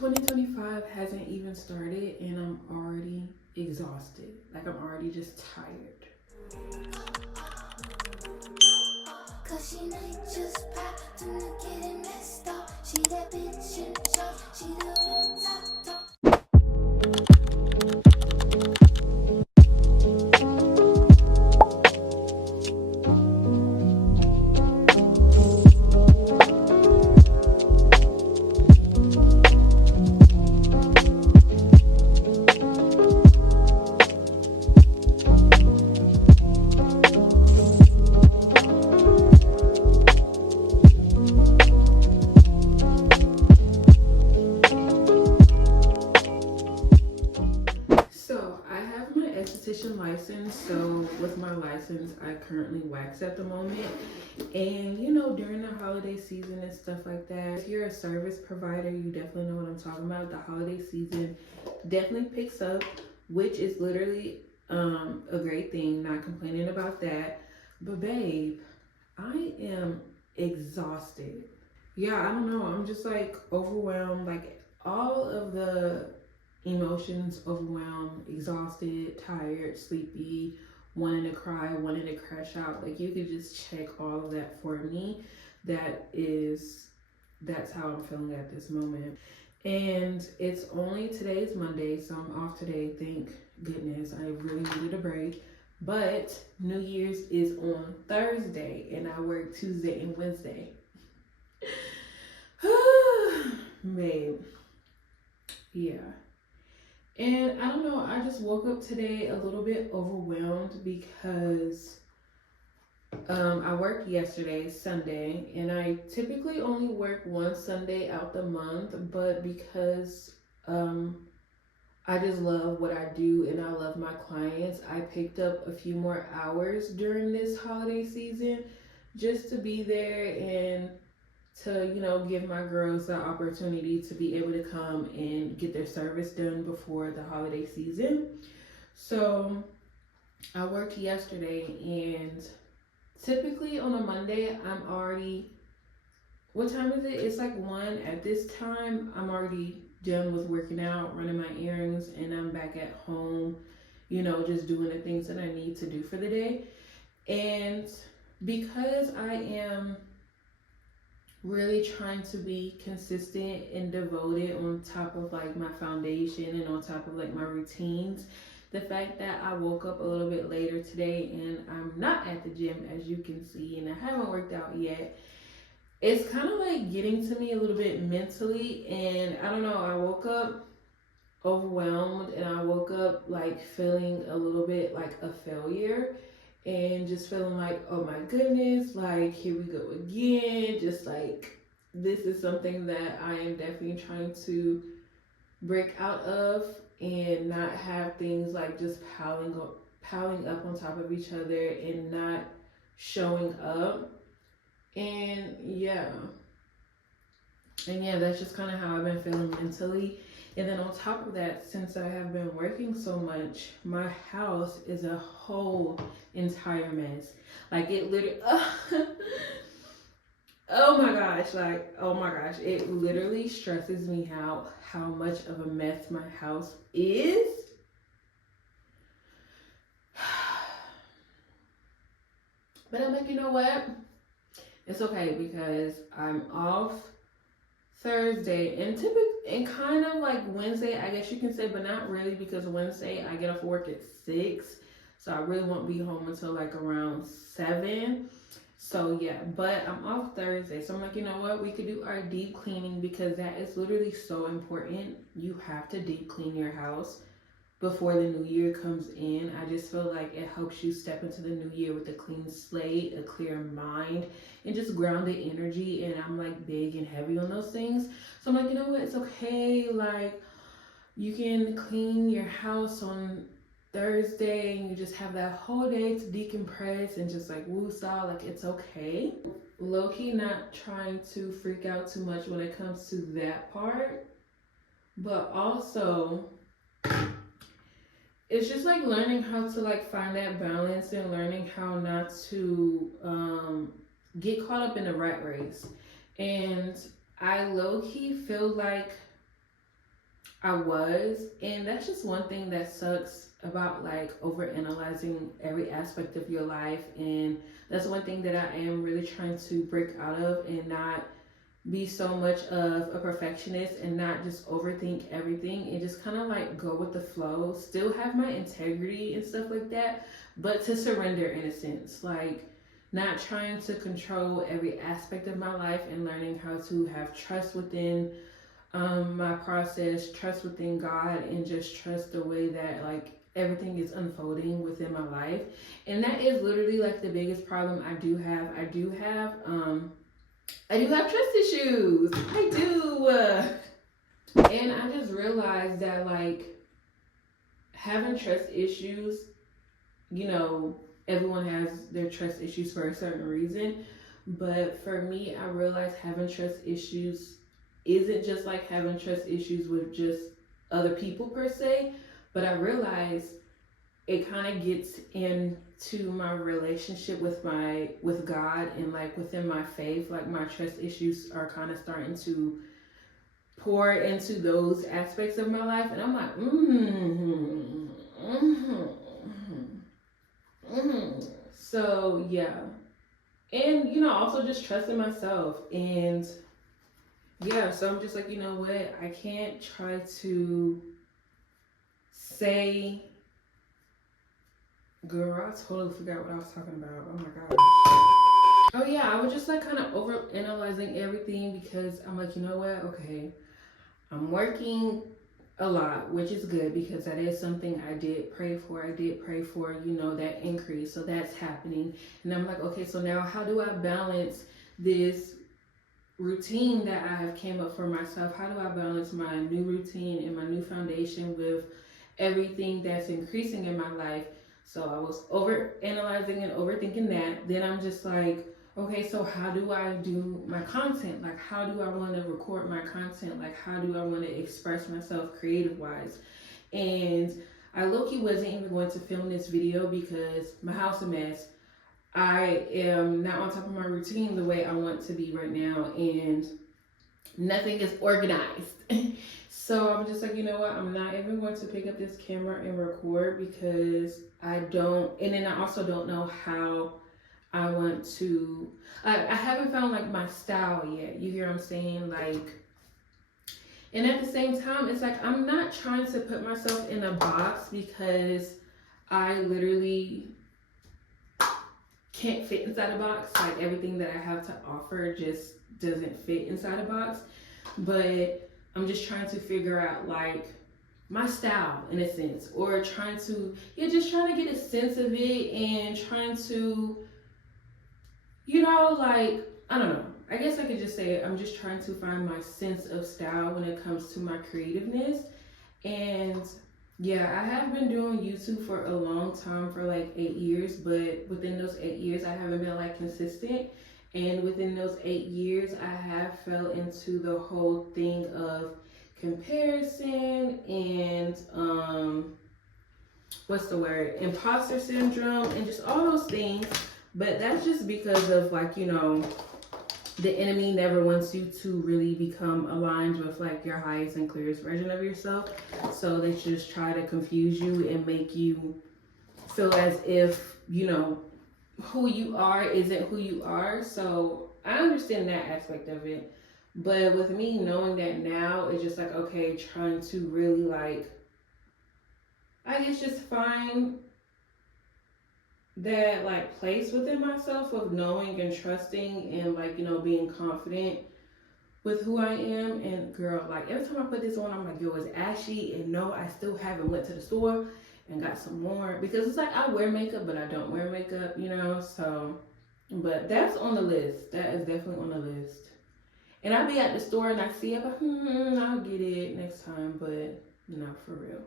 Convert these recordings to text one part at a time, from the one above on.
2025 hasn't even started and I'm already exhausted. Like I'm already just tired. Cause she might just pop to not getting messed up. She that bitch in charge, she the real top dog. License, so with my license I currently wax at the moment, and you know, during the holiday season and stuff like that, if you're a service provider, you definitely know what I'm talking about. The holiday season definitely picks up, which is literally a great thing, not complaining about that. But babe, I am exhausted. Yeah, I don't know, I'm just like overwhelmed, like all of the emotions: overwhelmed, exhausted, tired, sleepy, wanting to cry, wanting to crash out. Like you could just check all of that for me. That's how I'm feeling at this moment. And it's only today's Monday, so I'm off today. Thank goodness. I really needed a break. But New Year's is on Thursday and I work Tuesday and Wednesday. Babe. Yeah. And I don't know, I just woke up today a little bit overwhelmed because I worked yesterday, Sunday, and I typically only work one Sunday out the month, but because I just love what I do and I love my clients, I picked up a few more hours during this holiday season just to be there and to, you know, give my girls the opportunity to be able to come and get their service done before the holiday season. So I worked yesterday, and typically on a Monday, I'm already, what time is it? It's like 1 at this time. I'm already done with working out, running my errands, and I'm back at home, you know, just doing the things that I need to do for the day. And because I am really trying to be consistent and devoted on top of like my foundation and on top of like my routines, the fact that I woke up a little bit later today and I'm not at the gym, as you can see, and I haven't worked out yet, it's kind of like getting to me a little bit mentally. And I don't know, I woke up overwhelmed and I woke up like feeling a little bit like a failure and just feeling like, oh my goodness, like here we go again. Just like, this is something that I am definitely trying to break out of and not have things like just piling up on top of each other and not showing up. And yeah, that's just kind of how I've been feeling mentally. And then on top of that, since I have been working so much, my house is a whole entire mess. Like it literally, oh my gosh, it literally stresses me out how much of a mess my house is. But I'm like, you know what? It's okay because I'm off Thursday and kind of like Wednesday, I guess you can say, but not really, because Wednesday I get off work at 6, so I really won't be home until like around 7. So yeah, but I'm off Thursday, so I'm like, you know what, we could do our deep cleaning because that is literally so important. You have to deep clean your house before the new year comes in. I just feel like it helps you step into the new year with a clean slate, a clear mind, and just grounded energy. And I'm like big and heavy on those things. So I'm like, you know what, it's okay. Like you can clean your house on Thursday and you just have that whole day to decompress and just like woo-saw, like it's okay. Low-key not trying to freak out too much when it comes to that part, but also it's just like learning how to like find that balance and learning how not to get caught up in the rat race. And I low-key feel like I was. And that's just one thing that sucks about like over analyzing every aspect of your life. And that's one thing that I am really trying to break out of, and not be so much of a perfectionist and not just overthink everything, and just kind of like go with the flow, still have my integrity and stuff like that, but to surrender in a sense, like not trying to control every aspect of my life, and learning how to have trust within my process, trust within God, and just trust the way that like everything is unfolding within my life. And that is literally like the biggest problem I do have. I do have trust issues. I do. And I just realized that like having trust issues, you know, everyone has their trust issues for a certain reason. But for me, I realized having trust issues isn't just like having trust issues with just other people per se, but I realized it kind of gets into my relationship with God, and like within my faith, like my trust issues are kind of starting to pour into those aspects of my life, and I'm like so yeah. And you know, also just trusting myself. And yeah, so I'm just like, you know what, I can't try to say, girl, I totally forgot what I was talking about. Oh my god. Oh yeah, I was just like kind of over analyzing everything, because I'm like, you know what, okay, I'm working a lot, which is good, because that is something I did pray for. I did pray for, you know, that increase, so that's happening. And I'm like, okay, so now how do I balance this routine that I have came up for myself? How do I balance my new routine and my new foundation with everything that's increasing in my life? So I was over analyzing and overthinking that. Then I'm just like, okay, so how do I do my content? Like, how do I want to record my content? Like, how do I want to express myself creative wise? And I low-key wasn't even going to film this video because my house is a mess. I am not on top of my routine the way I want to be right now, and nothing is organized. So I'm just like, you know what, I'm not even going to pick up this camera and record, because I don't, and then I also don't know how I want to, I haven't found like my style yet, you hear what I'm saying? Like, and at the same time, it's like, I'm not trying to put myself in a box, because I literally can't fit inside a box. Like, everything that I have to offer just doesn't fit inside a box. But I'm just trying to figure out like my style in a sense, or trying to, just trying to get a sense of it, and trying to, you know, like, I don't know. I guess I could just say I'm just trying to find my sense of style when it comes to my creativeness. And yeah, I have been doing YouTube for a long time, for like 8 years, but within those 8 years, I haven't been like consistent. And within those 8 years, I have fell into the whole thing of comparison and what's the word? Imposter syndrome, and just all those things. But that's just because of like, you know, the enemy never wants you to really become aligned with like your highest and clearest version of yourself. So they just try to confuse you and make you feel as if, you know, who you are isn't who you are. So I understand that aspect of it. But with me knowing that now, it's just like, okay, trying to really like, I guess just find that like place within myself of knowing and trusting, and like, you know, being confident with who I am. And girl, like every time I put this on, I'm like, yo, it's ashy. And no, I still haven't went to the store and got some more, because it's like I wear makeup but I don't wear makeup, you know. So, but that's on the list. That is definitely on the list. And I be at the store and I see it, but I'll get it next time. But not for real,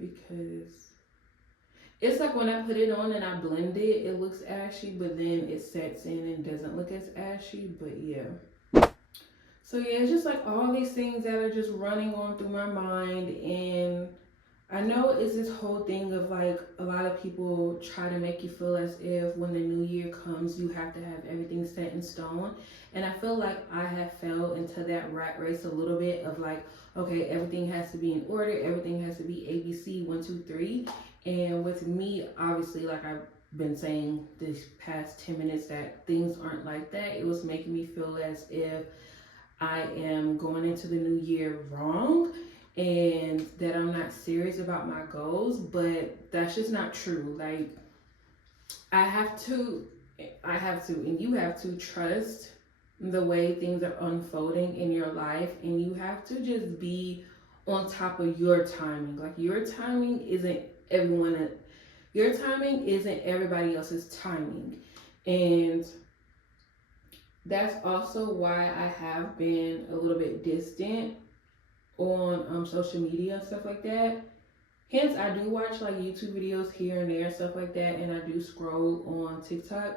because it's like when I put it on and I blend it, it looks ashy, but then it sets in and doesn't look as ashy. But yeah. So yeah, it's just like all these things that are just running on through my mind. And I know it's this whole thing of like a lot of people try to make you feel as if when the new year comes, you have to have everything set in stone. And I feel like I have fell into that rat race a little bit of like, okay, everything has to be in order, everything has to be ABC 1, 2, 3. And with me, obviously, like I've been saying this past 10 minutes, that things aren't like that. It was making me feel as if I am going into the new year wrong and that I'm not serious about my goals, but that's just not true. Like I have to and you have to trust the way things are unfolding in your life, and you have to just be on top of your timing. Like your timing isn't everybody else's timing. And that's also why I have been a little bit distant on social media and stuff like that. Hence, I do watch like YouTube videos here and there and stuff like that, and I do scroll on TikTok,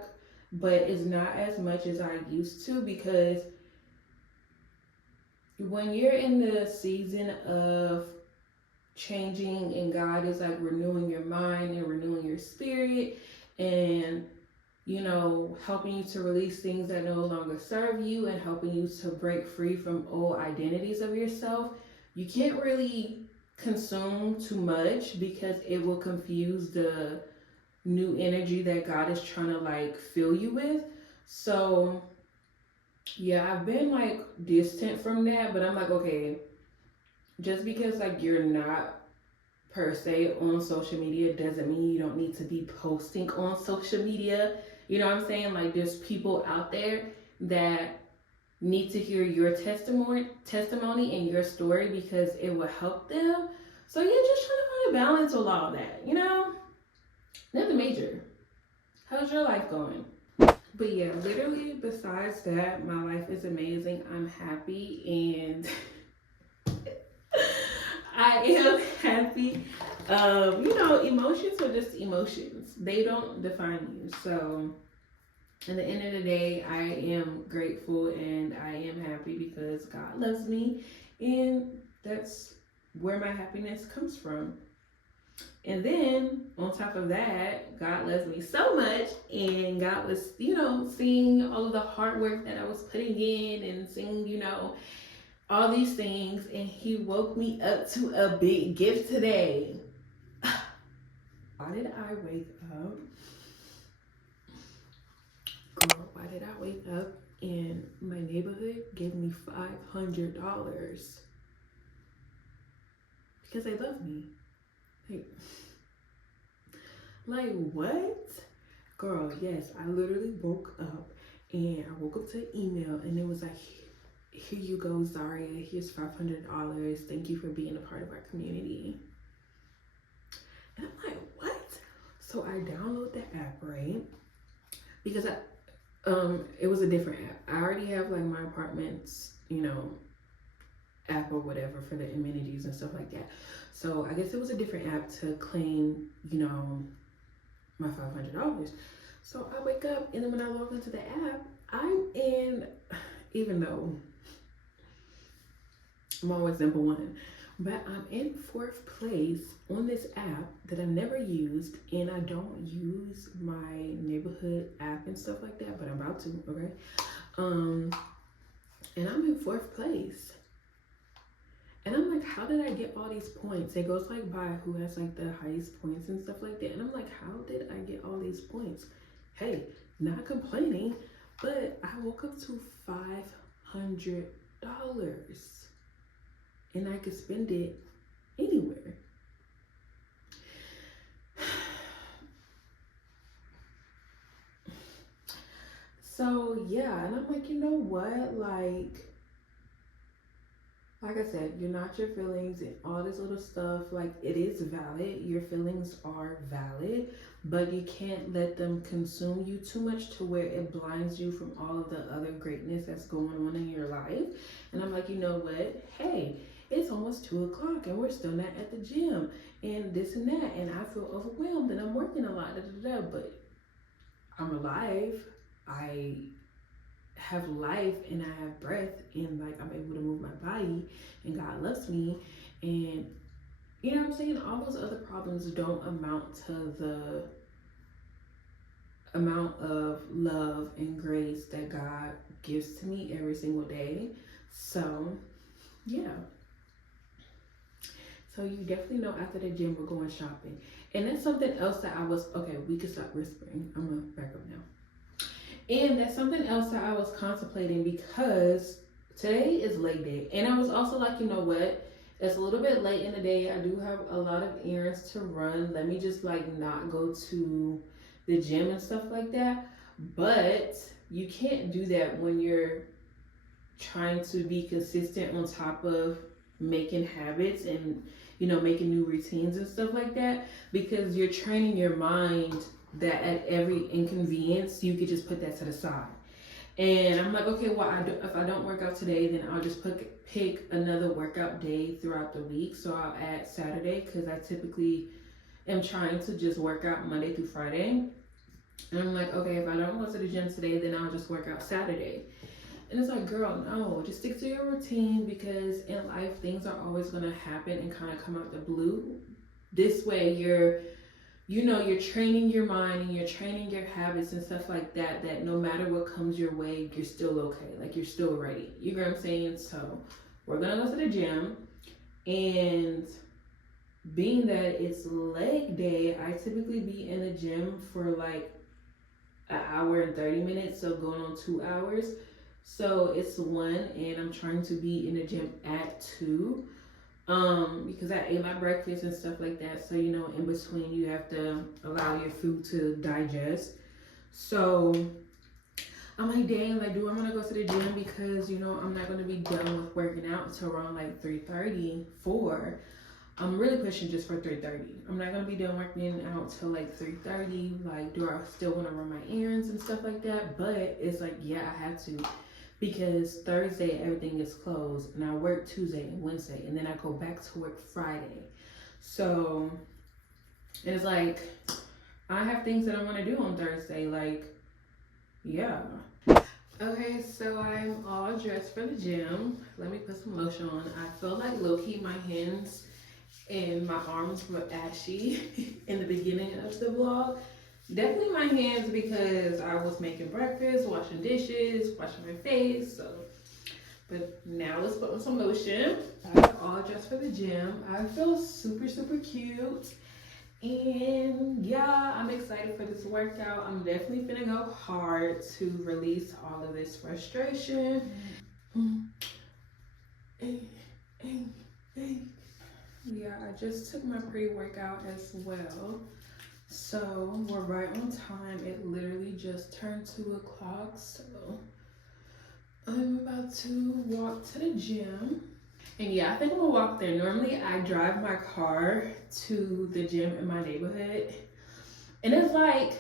but it's not as much as I used to, because when you're in the season of changing and God is like renewing your mind and renewing your spirit and helping you to release things that no longer serve you and helping you to break free from old identities of yourself, you can't really consume too much because it will confuse the new energy that God is trying to like fill you with. So yeah, I've been like distant from that, but I'm like, okay, just because like you're not per se on social media doesn't mean you don't need to be posting on social media. You know what I'm saying? Like there's people out there that need to hear your testimony and your story because it will help them. So yeah, just trying to find a balance with all that, Nothing major. How's your life going? But yeah, literally besides that, my life is amazing. I'm happy and I am happy. Emotions are just emotions. They don't define you. So at the end of the day, I am grateful and I am happy because God loves me, and that's where my happiness comes from. And then on top of that, God loves me so much, and God was, seeing all of the hard work that I was putting in and seeing, all these things, and He woke me up to a big gift today. Why did I wake up? Girl, why did I wake up and my neighborhood gave me $500? Because they love me. Like what? Girl, yes, I literally woke up and I woke up to an email and it was like, here you go, Zaria, here's $500. Thank you for being a part of our community. And I'm like, what? So I download the app, right? Because it was a different app. I already have like my apartment's, app or whatever for the amenities and stuff like that. So I guess it was a different app to claim, my $500. So I wake up and then when I log into the app, I'm in, even though I'm always number one, but I'm in 4th place on this app that I never used, and I don't use my neighborhood app and stuff like that, but I'm about to, okay? And I'm in 4th place. And I'm like, how did I get all these points? It goes like by who has like the highest points and stuff like that. And I'm like, how did I get all these points? Hey, not complaining, but I woke up to $500 and I could spend it anywhere. So yeah, and I'm like, you know what? Like I said, you're not your feelings and all this little stuff. Like, it is valid. Your feelings are valid, but you can't let them consume you too much to where it blinds you from all of the other greatness that's going on in your life. And I'm like, you know what? Hey, it's almost 2 o'clock and we're still not at the gym and this and that. And I feel overwhelmed and I'm working a lot, but I'm alive. I have life and I have breath and like I'm able to move my body and God loves me, and you know what I'm saying? All those other problems don't amount to the amount of love and grace that God gives to me every single day. So, yeah. So you definitely know after the gym we're going shopping. And that's something else that I was, okay, we can stop whispering. I'm gonna back up now. And that's something else that I was contemplating because today is leg day. And I was also like, you know what? It's a little bit late in the day. I do have a lot of errands to run. Let me just like not go to the gym and stuff like that. But you can't do that when you're trying to be consistent on top of making habits and making new routines and stuff like that, because you're training your mind that at every inconvenience you could just put that to the side. And I'm like, okay, well, if I don't work out today, then I'll just pick another workout day throughout the week. So I'll add Saturday because I typically am trying to just work out Monday through Friday. And I'm like, okay, if I don't go to the gym today, then I'll just work out Saturday. And it's like, girl, no, just stick to your routine, because in life, things are always going to happen and kind of come out the blue. This way, you're training your mind and you're training your habits and stuff like that, that no matter what comes your way, you're still okay. Like, you're still ready. You know what I'm saying? So we're going to go to the gym. And being that it's leg day, I typically be in the gym for like an hour and 30 minutes. So going on 2 hours. So it's 1, and I'm trying to be in the gym at 2, because I ate my breakfast and stuff like that. So, in between you have to allow your food to digest. So I'm like, dang, like, do I want to go to the gym? Because, I'm not going to be done with working out until around like 3:30, 4. I'm really pushing just for 3:30. I'm not going to be done working out till like 3:30. Like, do I still want to run my errands and stuff like that? But it's like, yeah, I have to. Because Thursday everything is closed, and I work Tuesday and Wednesday, and then I go back to work Friday. So it's like I have things that I want to do on Thursday. Like, yeah. Okay, so I'm all dressed for the gym. Let me put some lotion on. I feel like low-key my hands and my arms were ashy in the beginning of the vlog. Definitely my hands, because I was making breakfast, washing dishes, washing my face. So, but now let's put on some lotion. I'm all dressed for the gym. I feel super, super cute. And yeah, I'm excited for this workout. I'm definitely gonna go hard to release all of this frustration. Yeah, I just took my pre-workout as well. So we're right on time. It literally just turned 2 o'clock. So I'm about to walk to the gym. And yeah, I think I'm gonna walk there. Normally I drive my car to the gym in my neighborhood. And it's like,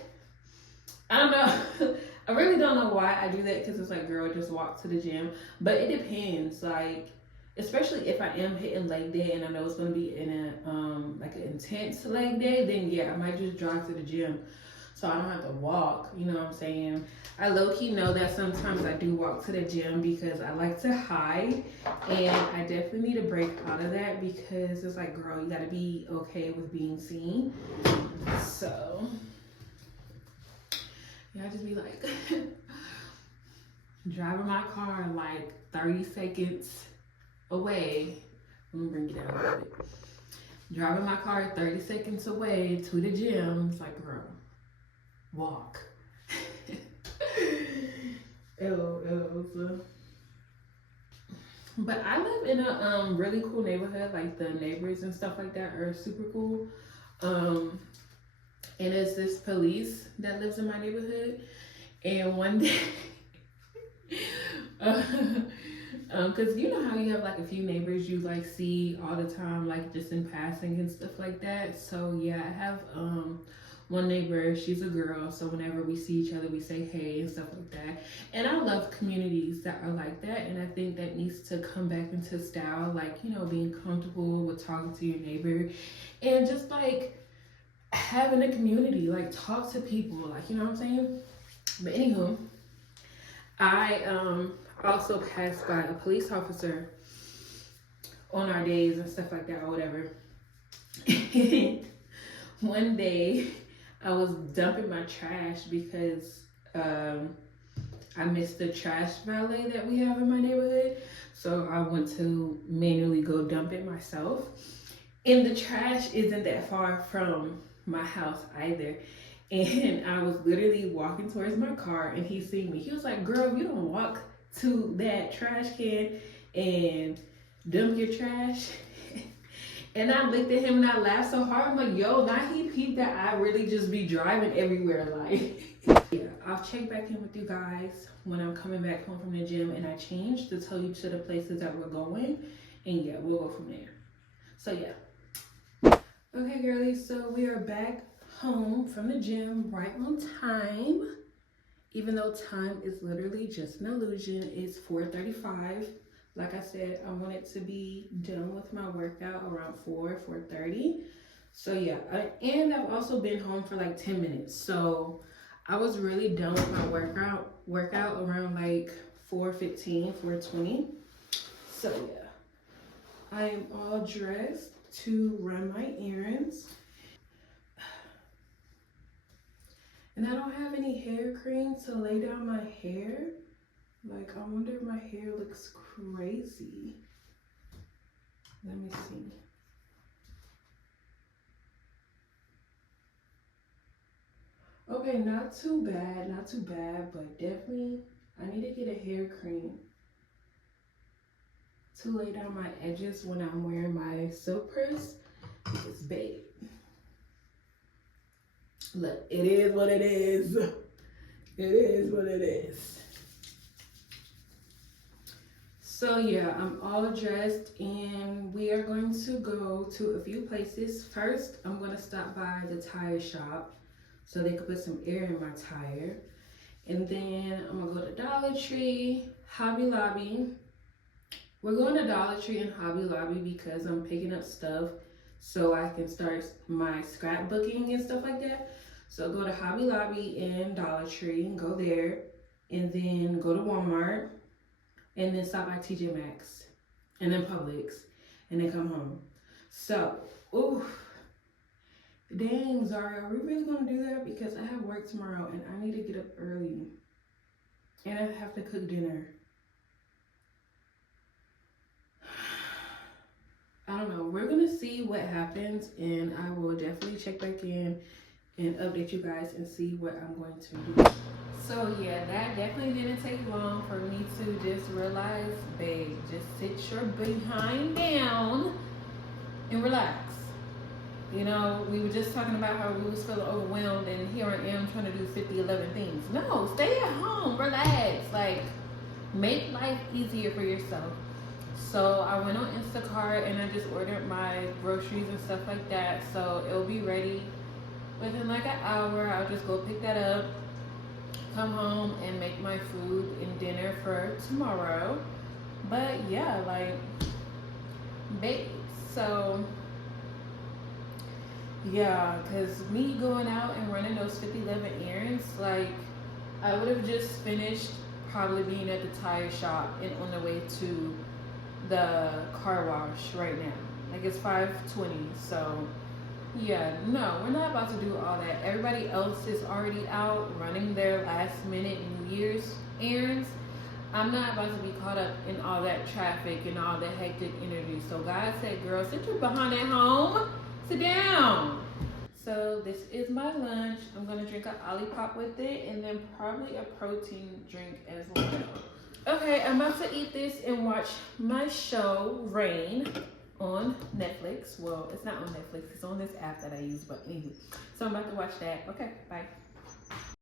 I don't know. I really don't know why I do that, because it's like, girl, just walk to the gym. But it depends. Like, especially if I am hitting leg day and I know it's gonna be in a like an intense leg day, then yeah, I might just drive to the gym so I don't have to walk. You know what I'm saying? I low-key know that sometimes I do walk to the gym because I like to hide, and I definitely need to break out of that, because it's like, girl, you gotta be okay with being seen. So yeah, I just be like driving my car like 30 seconds away. Let me bring it down a little bit. Driving my car 30 seconds away to the gym. It's like, girl, walk. Ew. But I live in a really cool neighborhood. Like, the neighbors and stuff like that are super cool. And it's this police that lives in my neighborhood. And one day because you know how you have like a few neighbors you like see all the time, like just in passing and stuff like that. So yeah, I have one neighbor, she's a girl, so whenever we see each other we say hey and stuff like that. And I love communities that are like that, and I think that needs to come back into style, like, being comfortable with talking to your neighbor and just like having a community, like talk to people, like, you know what I'm saying? But anywho, I also passed by a police officer on our days and stuff like that or whatever. One day I was dumping my trash because I missed the trash valet that we have in my neighborhood. So I went to manually go dump it myself. And the trash isn't that far from my house either. And I was literally walking towards my car and he seen me. He was like, girl, you don't walk to that trash can and dump your trash. And I looked at him and I laughed so hard. I'm like, yo, now he peeped that I really just be driving everywhere. Like, yeah, I'll check back in with you guys when I'm coming back home from the gym and I change to tell you to the places that we're going. And yeah, we'll go from there. So yeah. Okay, girlies, so we are back home from the gym right on time. Even though time is literally just an illusion, it's 4:35. Like I said, I wanted to be done with my workout around 4:30. So yeah, and I've also been home for like 10 minutes. So I was really done with my workout around like 4:15, 4:20. So yeah, I am all dressed to run my errands. And I don't have any hair cream to lay down my hair. Like, I wonder if my hair looks crazy. Let me see. Okay, not too bad, but definitely I need to get a hair cream to lay down my edges when I'm wearing my silk press. Because, babe, look, it is what it is. It is what it is. So yeah, I'm all dressed and we are going to go to a few places. First, I'm going to stop by the tire shop so they could put some air in my tire. And then I'm going to go to Dollar Tree, Hobby Lobby. We're going to Dollar Tree and Hobby Lobby because I'm picking up stuff so I can start my scrapbooking and stuff like that. So go to Hobby Lobby and Dollar Tree and go there. And then go to Walmart. And then stop by TJ Maxx, and then Publix, and then come home. So, ooh, dang, Zari, are we really gonna do that? Because I have work tomorrow, and I need to get up early, and I have to cook dinner. I don't know. We're gonna see what happens, and I will definitely check back in and update you guys and see what I'm going to do. So yeah, that definitely didn't take long for me to just realize, babe, just sit your behind down and relax. You know, we were just talking about how we was feeling overwhelmed and here I am trying to do 11 things. No, stay at home, relax. Like, make life easier for yourself. So I went on Instacart and I just ordered my groceries and stuff like that. So it'll be ready within like an hour. I'll just go pick that up, come home and make my food and dinner for tomorrow. But yeah, like, babe, so yeah, because me going out and running those 11 errands, like, I would have just finished probably being at the tire shop and on the way to the car wash right now. Like, it's 5:20, so yeah, no, we're not about to do all that. Everybody else is already out running their last minute New Year's errands. I'm not about to be caught up in all that traffic and all the hectic energy. So God said, girl, sit your behind at home. Sit down. So this is my lunch. I'm going to drink an Olipop with it and then probably a protein drink as well. Okay, I'm about to eat this and watch my show, Rain, on Netflix. Well, it's not on Netflix. It's on this app that I use, but anywho. So I'm about to watch that. Okay, bye.